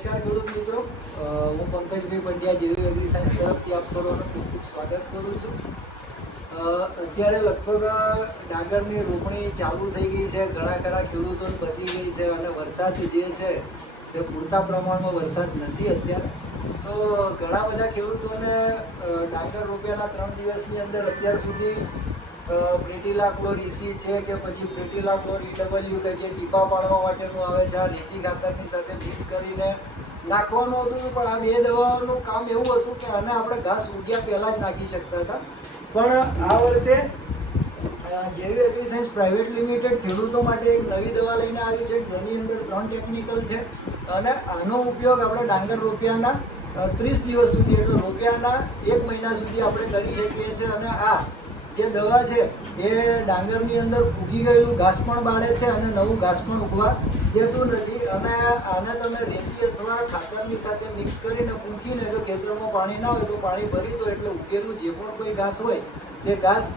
નમસ્કાર ખેડૂત મિત્રો, હું પંકજભાઈ પંડ્યા જેવી એગ્રી સાયન્સ તરફથી આપ સર્વનું ખૂબ ખૂબ સ્વાગત કરું છું. અત્યારે લગભગ ડાંગરની રોપણી ચાલુ થઈ ગઈ છે. ઘણા ખેડૂતોને પચી ગઈ છે અને વરસાદ જે છે તે પૂરતા પ્રમાણમાં વરસાદ નથી અત્યારે. તો ઘણા બધા ખેડૂતોને ડાંગર રોપ્યાના 3 દિવસની અંદર અત્યાર સુધી પ્રેટીલા ક્લોરીસી છે કે પછી પ્રેટીલા ક્લોરી ડબલ્યુ કે જે ટીપા પાડવા માટેનું આવે છે, આ રેતી ખાતરની સાથે મિક્સ કરીને નાખવાનું હતું. પણ આ 2 દવાઓનું કામ એવું હતું કે આને આપણે ઘાસ ઉગ્યા પહેલાં જ નાખી શકતા હતા. પણ આ વર્ષે જેવી એગ્રી સાયન્સ પ્રાઇવેટ લિમિટેડ ખેડૂતો માટે એક નવી દવા લઈને આવી છે, જેની અંદર 3 ટેકનિકલ છે અને આનો ઉપયોગ આપણે ડાંગર રોપિયાના 30 દિવસ સુધી એટલે રોપિયાના 1 મહિના સુધી આપણે કરી શકીએ છીએ. અને આ જે દવા છે એ ડાંગરની અંદર ઉગી ગયેલું ઘાસ પણ બાળે છે અને નવું ઘાસ પણ ઉગવા દેતું નથી. અને આને તમે રેતી અથવા ખાતરની સાથે મિક્સ કરીને પૂંખીને જો ખેતરમાં પાણી ના હોય તો પાણી ભરી દો એટલે ઉગેલું જે પણ કોઈ ઘાસ હોય તે ઘાસ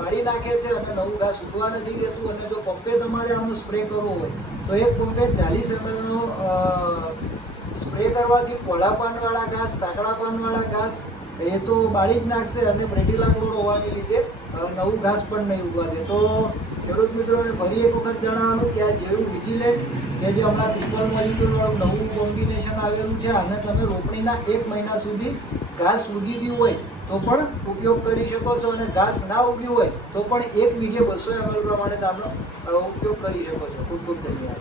બાળી નાખે છે અને નવું ઘાસ ઉગવા નથી દેતું. અને જો પંપે તમારે આનો સ્પ્રે કરવો હોય તો એક પંપે 40 ml નો સ્પ્રે કરવાથી પોળા પાનવાળા ઘાસ, સાંકડા પાનવાળા ઘાસ એ તો બાળી જ નાખશે અને પ્રેટીલા ક્લોર હોવાને લીધે નવું ઘાસ પણ નહીં ઉગવા દે. તો ખેડૂત મિત્રોને ફરી એક વખત જણાવવાનું કે આ જેવું વિજિલેન્ટ કે જે હમણાં ટ્રિપલ મોલિક્યુલવાળું નવું કોમ્બિનેશન આવેલું છે, આને તમે રોપણીના 1 મહિના સુધી ઘાસ ઉગી ગયું હોય તો પણ ઉપયોગ કરી શકો છો અને ઘાસ ના ઉગ્યું હોય તો પણ 1 વીઘે 200 ml પ્રમાણે આનો ઉપયોગ કરી શકો છો. ખૂબ ખૂબ ધન્યવાદ.